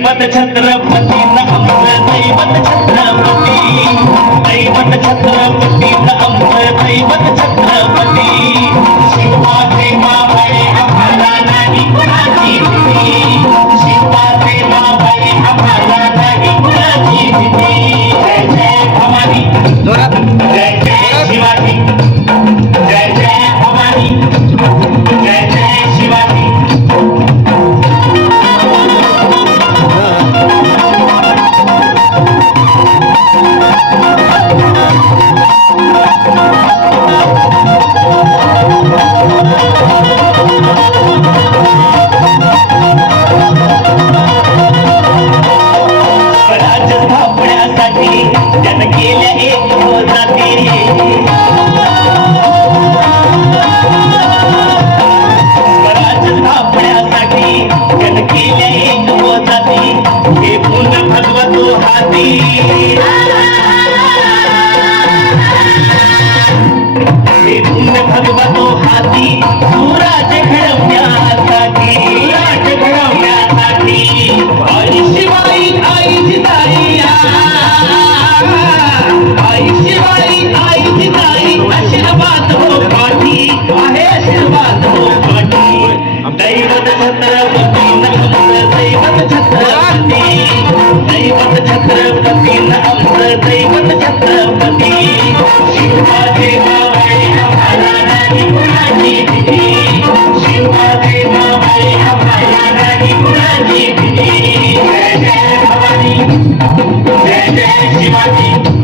दैवत छत्रपती आमचं दैवत छत्रपती दैवत छत्रपती आमचं दैवत छत्रपती शिवाचे मावळे आम्हाला नाही कुणाची भीती शिवाचे मावळे आम्हाला नाही कुणाची भीती जय जय भवानी जय जय शिवाजी जय जय भवानी जय जय शिवाजी जन केल्या एक जाती स्वराज स्थापण्यासाठी जन केल्या एक जाती हे पूर्ण भगवतो हाती हे पूर्ण भगवतो हाती सुराज घडवण्यासाठी सुराज घडवण्यासाठी आई शिवाई आई जिजाई आई शिवाई आई जिजाई आशीर्वाद हो पाठी आहे आशीर्वाद हो पाठी दैवत छत्रपती आमचं दैवत छत्रपती दैवत छत्रपती आमचं दैवत छत्रपती शिवाजी मावळे आम्हाला नाही कुणाची भीती शिवाजी मावळे आम्हाला नाही कुणाची भीती जय जय भवानी जय जय शिवाजी